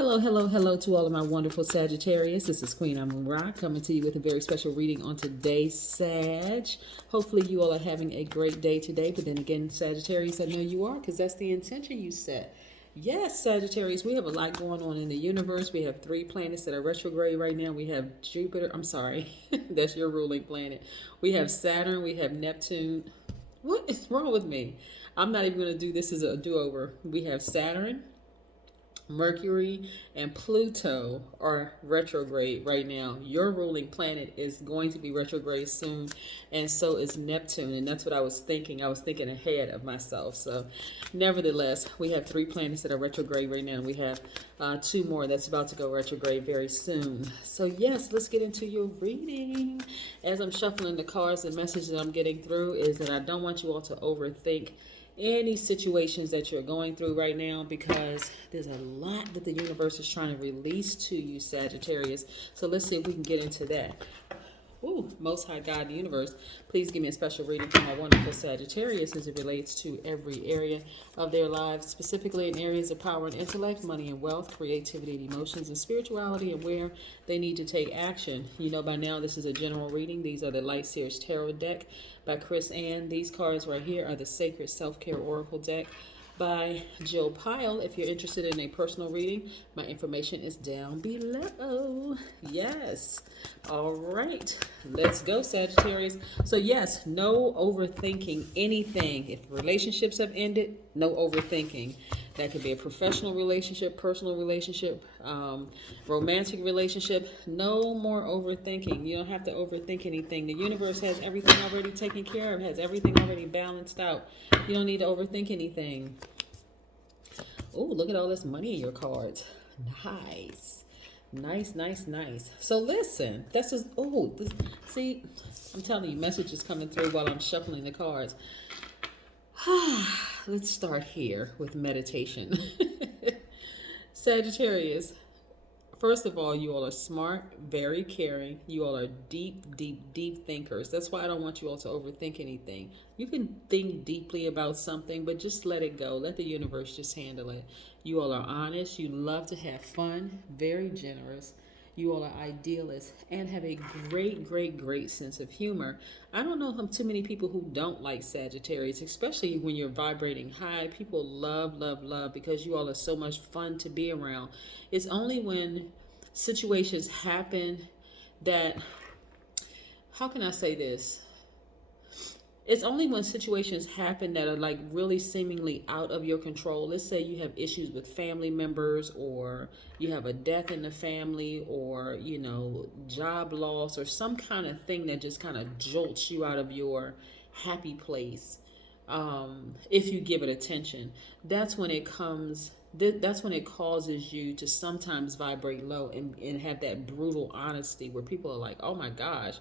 Hello, hello, hello to all of my wonderful Sagittarius. This is Queen Amun Ra coming to you with a very special reading on today's Sag. Hopefully you all are having a great day today. But then again, Sagittarius, I know you are because that's the intention you set. Yes, Sagittarius, we have a lot going on in the universe. We have 3 planets that are retrograde right now. We have Jupiter. I'm sorry, that's your ruling planet. We have Saturn. We have Neptune. What is wrong with me? I'm not even going to do this as a do-over. We have Saturn, Mercury, and Pluto are retrograde right now. Your ruling planet is going to be retrograde soon, and so is Neptune. And that's what I was thinking. I was thinking ahead of myself. So, nevertheless, we have 3 planets that are retrograde right now. We have 2 more that's about to go retrograde very soon. So, yes, let's get into your reading. As I'm shuffling the cards, the message that I'm getting through is that I don't want you all to overthink any situations that you're going through right now, because there's a lot that the universe is trying to release to you, Sagittarius. So let's see if we can get into that. Ooh, Most High God, the universe, please give me a special reading for my wonderful Sagittarius as it relates to every area of their lives, specifically in areas of power and intellect, money and wealth, creativity and emotions, and spirituality, and where they need to take action. You know by now this is a general reading. These are the Light Seers Tarot deck by Chris Ann. These cards right here are the Sacred Self-Care Oracle deck by Jill Pyle. If you're interested in a personal reading, my information is down below. Yes. All right. Let's go, Sagittarius. So yes, no overthinking anything. If relationships have ended, no overthinking. That could be a professional relationship, personal relationship, romantic relationship. No more overthinking. You don't have to overthink anything. The universe has everything already taken care of, has everything already balanced out. You don't need to overthink anything. Oh, look at all this money in your cards. Nice. Nice, nice, nice. So listen, that's just, see, I'm telling you, messages coming through while I'm shuffling the cards. Let's start here with meditation. Sagittarius, first of all, you all are smart, very caring. You all are deep, deep, deep thinkers. That's why I don't want you all to overthink anything. You can think deeply about something, but just let it go. Let the universe just handle it. You all are honest. You love to have fun, very generous. You all are idealists and have a great, great, great sense of humor. I don't know too many people who don't like Sagittarius, especially when you're vibrating high. People love, love, love because you all are so much fun to be around. It's only when situations happen that, how can I say this? It's only when situations happen that are like really seemingly out of your control. Let's say you have issues with family members, or you have a death in the family, or, you know, job loss, or some kind of thing that just kind of jolts you out of your happy place. If you give it attention, that's when it comes. That's when it causes you to sometimes vibrate low and have that brutal honesty where people are like, oh my gosh,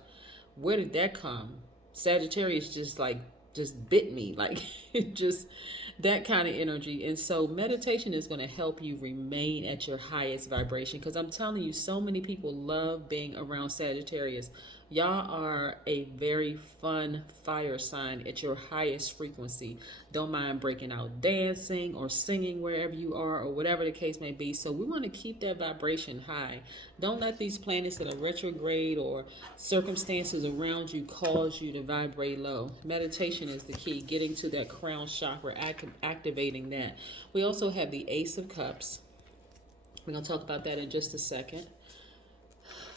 where did that come? Sagittarius just bit me, like just that kind of energy. And so meditation is going to help you remain at your highest vibration, because I'm telling you, so many people love being around Sagittarius. Y'all are a very fun fire sign at your highest frequency. Don't mind breaking out dancing or singing wherever you are, or whatever the case may be. So we want to keep that vibration high. Don't let these planets that are retrograde or circumstances around you cause you to vibrate low. Meditation is the key, getting to that crown chakra, activating that. We also have the Ace of Cups. We're going to talk about that in just a second.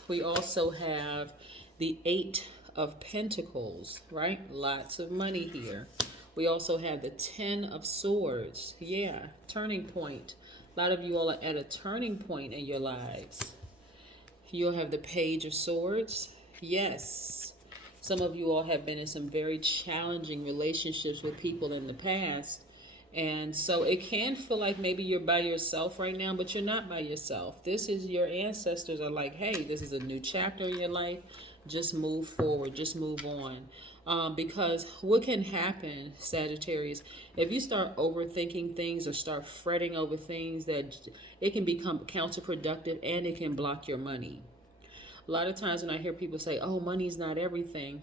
We also have the 8 of Pentacles, right? Lots of money here. We also have the 10 of Swords. Yeah, turning point. A lot of you all are at a turning point in your lives. You'll have the Page of Swords. Yes. Some of you all have been in some very challenging relationships with people in the past. And so it can feel like maybe you're by yourself right now, but you're not by yourself. This is your ancestors are like, hey, this is a new chapter in your life. Just move forward. Just move on. Because what can happen, Sagittarius, if you start overthinking things or start fretting over things, that it can become counterproductive and it can block your money. A lot of times when I hear people say, oh, money's not everything,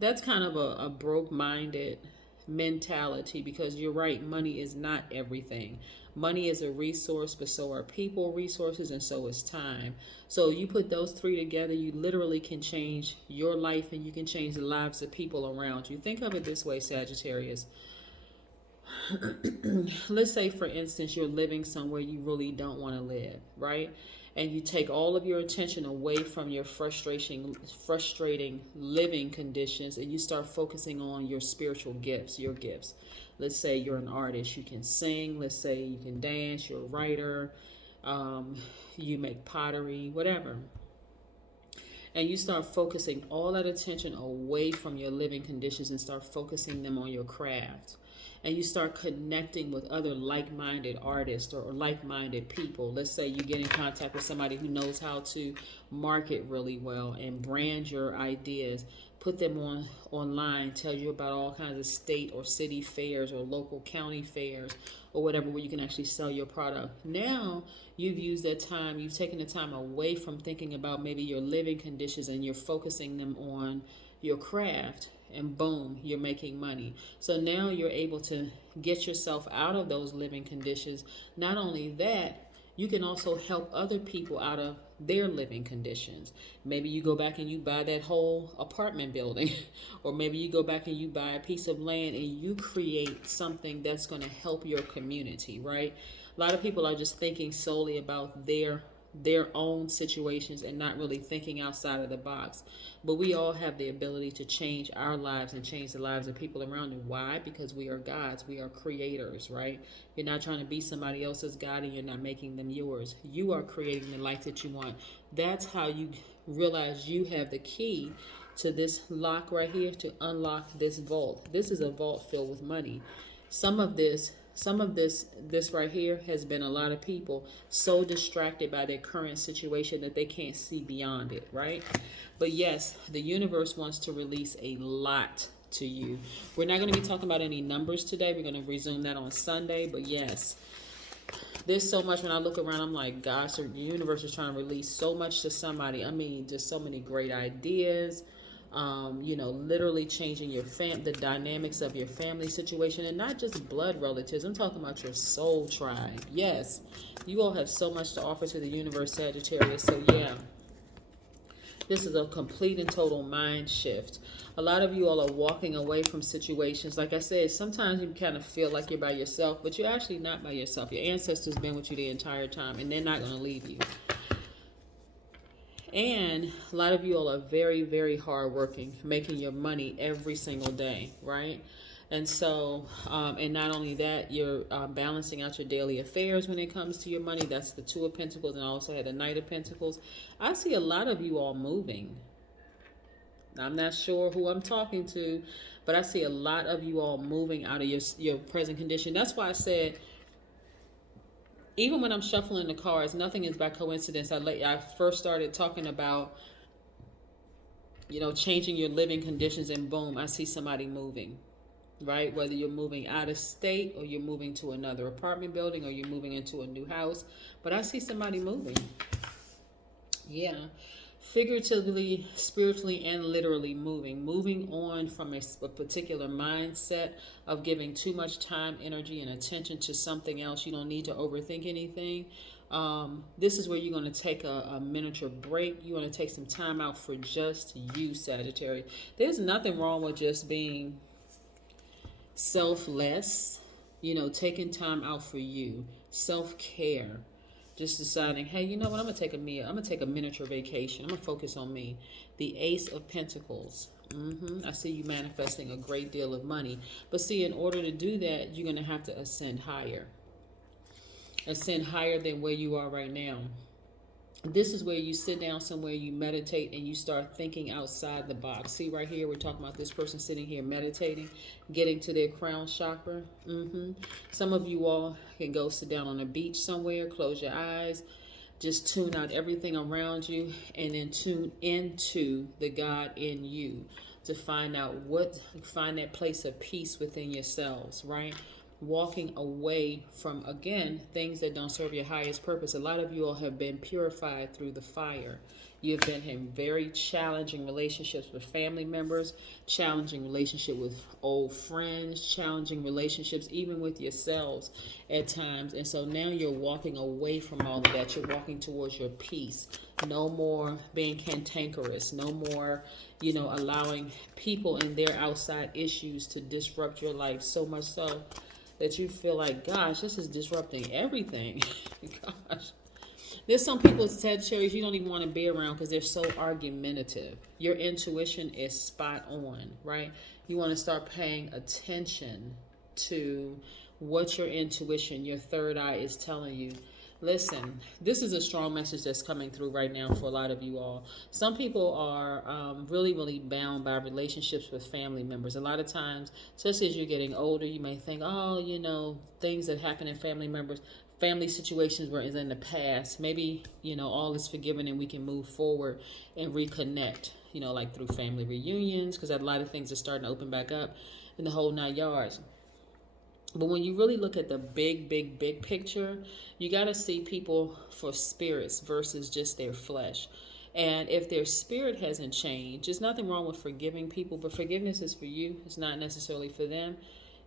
that's kind of a broke-minded mentality, because you're right, money is not everything. Money is a resource, but so are people resources, and so is time. So you put those three together, you literally can change your life and you can change the lives of people around you. Think of it this way, Sagittarius. Let's say, for instance, you're living somewhere you really don't want to live, right? And you take all of your attention away from your frustrating living conditions, and you start focusing on your spiritual gifts, your gifts. Let's say you're an artist, you can sing. Let's say you can dance, you're a writer, um, you make pottery, whatever. And you start focusing all that attention away from your living conditions and start focusing them on your craft. And you start connecting with other like-minded artists or like-minded people. Let's say you get in contact with somebody who knows how to market really well and brand your ideas, put them online, tell you about all kinds of state or city fairs or local county fairs or whatever, where you can actually sell your product. Now you've used that time, you've taken the time away from thinking about maybe your living conditions, and you're focusing them on your craft, and boom, you're making money. So now you're able to get yourself out of those living conditions. Not only that, you can also help other people out of their living conditions. Maybe you go back and you buy that whole apartment building, or maybe you go back and you buy a piece of land and you create something that's going to help your community, right? A lot of people are just thinking solely about their own situations and not really thinking outside of the box. But we all have the ability to change our lives and change the lives of people around you. Why? Because we are gods. We are creators, right? You're not trying to be somebody else's God, and you're not making them yours. You are creating the life that you want. That's how you realize you have the key to this lock right here to unlock this vault. This is a vault filled with money. Some of this right here has been a lot of people so distracted by their current situation that they can't see beyond it, right? But yes, the universe wants to release a lot to you. We're not going to be talking about any numbers today. We're going to resume that on Sunday. But yes, there's so much. When I look around, I'm like, gosh, the universe is trying to release so much to somebody. I mean, just so many great ideas. Literally changing the dynamics of your family situation, and not just blood relatives. I'm talking about your soul tribe. Yes, you all have so much to offer to the universe, Sagittarius. So yeah, this is a complete and total mind shift. A lot of you all are walking away from situations. Like I said, sometimes you kind of feel like you're by yourself, but you're actually not by yourself. Your ancestors been with you the entire time, and they're not going to leave you. And a lot of you all are very, very hardworking, making your money every single day, right? And so, and not only that, you're balancing out your daily affairs when it comes to your money. That's the Two of Pentacles, and I also had the Knight of Pentacles. I see a lot of you all moving. I'm not sure who I'm talking to, but I see a lot of you all moving out of your present condition. That's why I said, even when I'm shuffling the cards, nothing is by coincidence. I first started talking about, changing your living conditions, and boom, I see somebody moving, right? Whether you're moving out of state, or you're moving to another apartment building, or you're moving into a new house, but I see somebody moving. Yeah. Figuratively, spiritually, and literally moving on from a particular mindset of giving too much time, energy, and attention to something else. You don't need to overthink anything. This is where you're going to take a miniature break. You want to take some time out for just you, Sagittarius. There's nothing wrong with just being selfless, taking time out for you, self-care. Just deciding, hey, you know what? I'm gonna take a miniature vacation. I'm gonna focus on me. The Ace of Pentacles. I see you manifesting a great deal of money. But see, in order to do that, you're gonna have to ascend higher. Ascend higher than where you are right now. This is where you sit down somewhere, you meditate, and you start thinking outside the box. See right here, we're talking about this person sitting here meditating, getting to their crown chakra. Some of you all can go sit down on a beach somewhere, close your eyes, just tune out everything around you, and then tune into the God in you to find that place of peace within yourselves, right? walking away from, again, things that don't serve your highest purpose. A lot of you all have been purified through the fire. You've been in very challenging relationships with family members, challenging relationship with old friends, challenging relationships even with yourselves at times. And so now you're walking away from all of that. You're walking towards your peace. No more being cantankerous. No more, allowing people and their outside issues to disrupt your life so much so that you feel like, gosh, this is disrupting everything. Gosh. There's some people, Sagittarius, you don't even want to be around because they're so argumentative. Your intuition is spot on, right? You want to start paying attention to what your intuition, your third eye is telling you. Listen, this is a strong message that's coming through right now for a lot of you all. Some people are really, really bound by relationships with family members. A lot of times, especially as you're getting older, you may think, oh, things that happen in family situations were in the past. Maybe, all is forgiven and we can move forward and reconnect, like through family reunions, because a lot of things are starting to open back up in the whole 9 yards. But when you really look at the big, big, big picture, you got to see people for spirits versus just their flesh. And if their spirit hasn't changed, there's nothing wrong with forgiving people, but forgiveness is for you. It's not necessarily for them.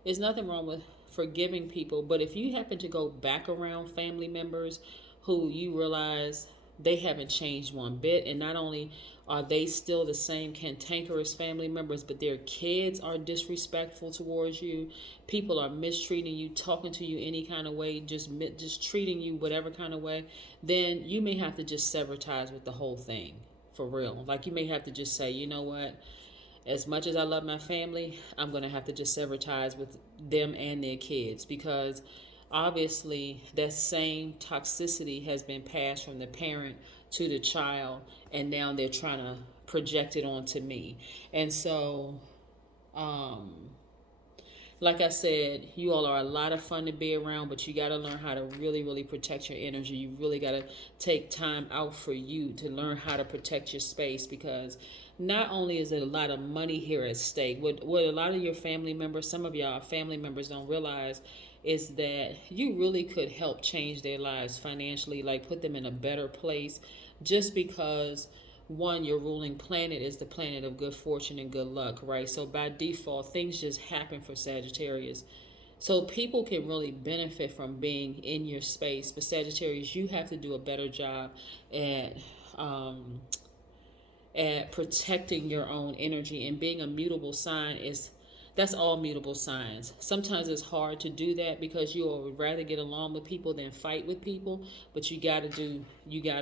There's nothing wrong with forgiving people. But if you happen to go back around family members who you realize they haven't changed one bit, and not only are they still the same cantankerous family members, but their kids are disrespectful towards you, people are mistreating you, talking to you any kind of way, just treating you whatever kind of way, then you may have to just sever ties with the whole thing, for real. Like, you may have to just say, you know what, as much as I love my family, I'm going to have to just sever ties with them and their kids, because obviously that same toxicity has been passed from the parent to the child, and now they're trying to project it onto me. And so, like I said, you all are a lot of fun to be around, but you got to learn how to really, really protect your energy. You really got to take time out for you to learn how to protect your space, because not only is there a lot of money here at stake, what a lot of your family members, some of y'all family members don't realize is that you really could help change their lives financially, like put them in a better place, just because, one, your ruling planet is the planet of good fortune and good luck, right? So by default, things just happen for Sagittarius. So people can really benefit from being in your space. But Sagittarius, you have to do a better job at protecting your own energy. And being a mutable sign that's all mutable signs. Sometimes it's hard to do that because you would rather get along with people than fight with people, but you gotta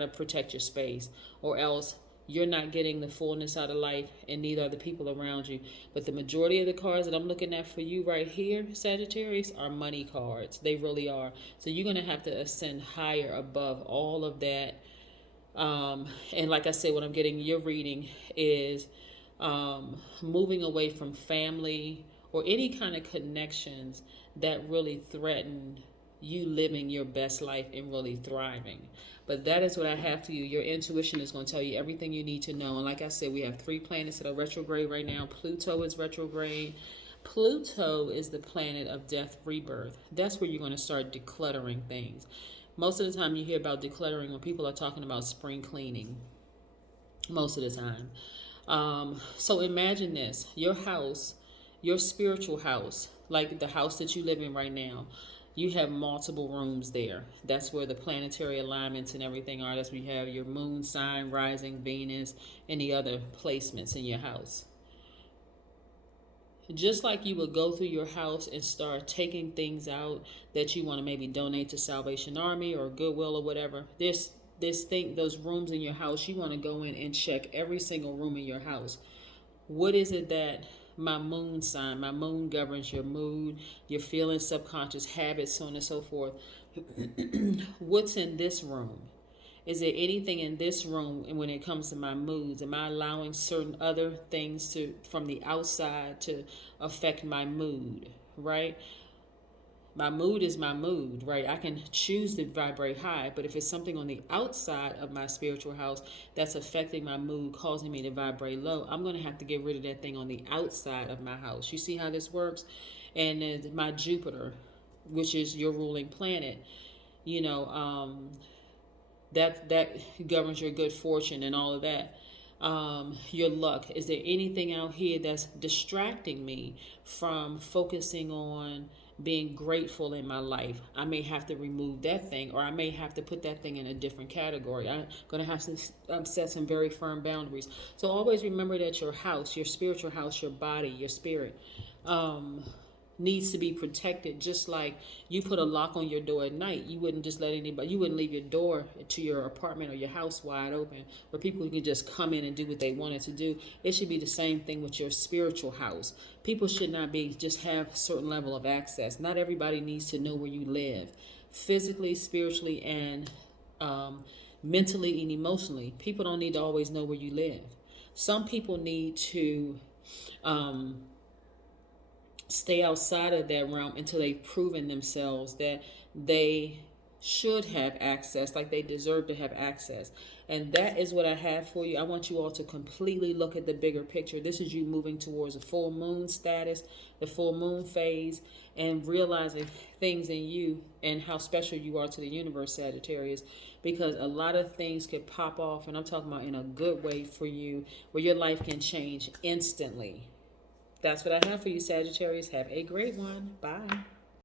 protect your space, or else you're not getting the fullness out of life, and neither are the people around you. But the majority of the cards that I'm looking at for you right here, Sagittarius, are money cards. They really are. So you're gonna have to ascend higher above all of that. And like I said, what I'm getting your reading is moving away from family or any kind of connections that really threaten you living your best life and really thriving. But that is what I have for you. Your intuition is going to tell you everything you need to know. And like I said, we have 3 planets that are retrograde right now. Pluto is retrograde. Pluto is the planet of death, rebirth. That's where you're going to start decluttering things. Most of the time you hear about decluttering when people are talking about spring cleaning. Most of the time. So imagine this, your house, your spiritual house, like the house that you live in right now, you have multiple rooms there. That's where the planetary alignments and everything are. That's where you have your moon sign, rising, Venus, and the other placements in your house. Just like you would go through your house and start taking things out that you want to maybe donate to Salvation Army or Goodwill or whatever, those rooms in your house, you want to go in and check every single room in your house. What is it that my moon governs your mood, your feelings, subconscious habits, so on and so forth. What's in this room? Is there anything in this room, and when it comes to my moods, am I allowing certain other things from the outside to affect my mood, right? My mood is my mood, right? I can choose to vibrate high, but if it's something on the outside of my spiritual house that's affecting my mood, causing me to vibrate low, I'm going to have to get rid of that thing on the outside of my house. You see how this works? And then my Jupiter. which is your ruling planet, you know, that governs your good fortune and all of that. Your luck. Is there anything out here that's distracting me from focusing on being grateful in my life? I may have to remove that thing, or I may have to put that thing in a different category. I'm going to have to set some very firm boundaries. So always remember that your house, your spiritual house, your body, your spirit, needs to be protected. Just like you put a lock on your door at night, you wouldn't just let anybody, you wouldn't leave your door to your apartment or your house wide open where people can just come in and do what they wanted to do. It should be the same thing with your spiritual house. People should not be just have a certain level of access. Not everybody needs to know where you live, physically, spiritually, and mentally and emotionally. People don't need to always know where you live. Some people need to stay outside of that realm until they've proven themselves that they should have access, like they deserve to have access. And that is what I have for you. I want you all to completely look at the bigger picture. This is you moving towards a full moon status, the full moon phase, and realizing things in you and how special you are to the universe, Sagittarius, because a lot of things could pop off, and I'm talking about in a good way for you, where your life can change instantly. That's what I have for you, Sagittarius. Have a great one. Bye.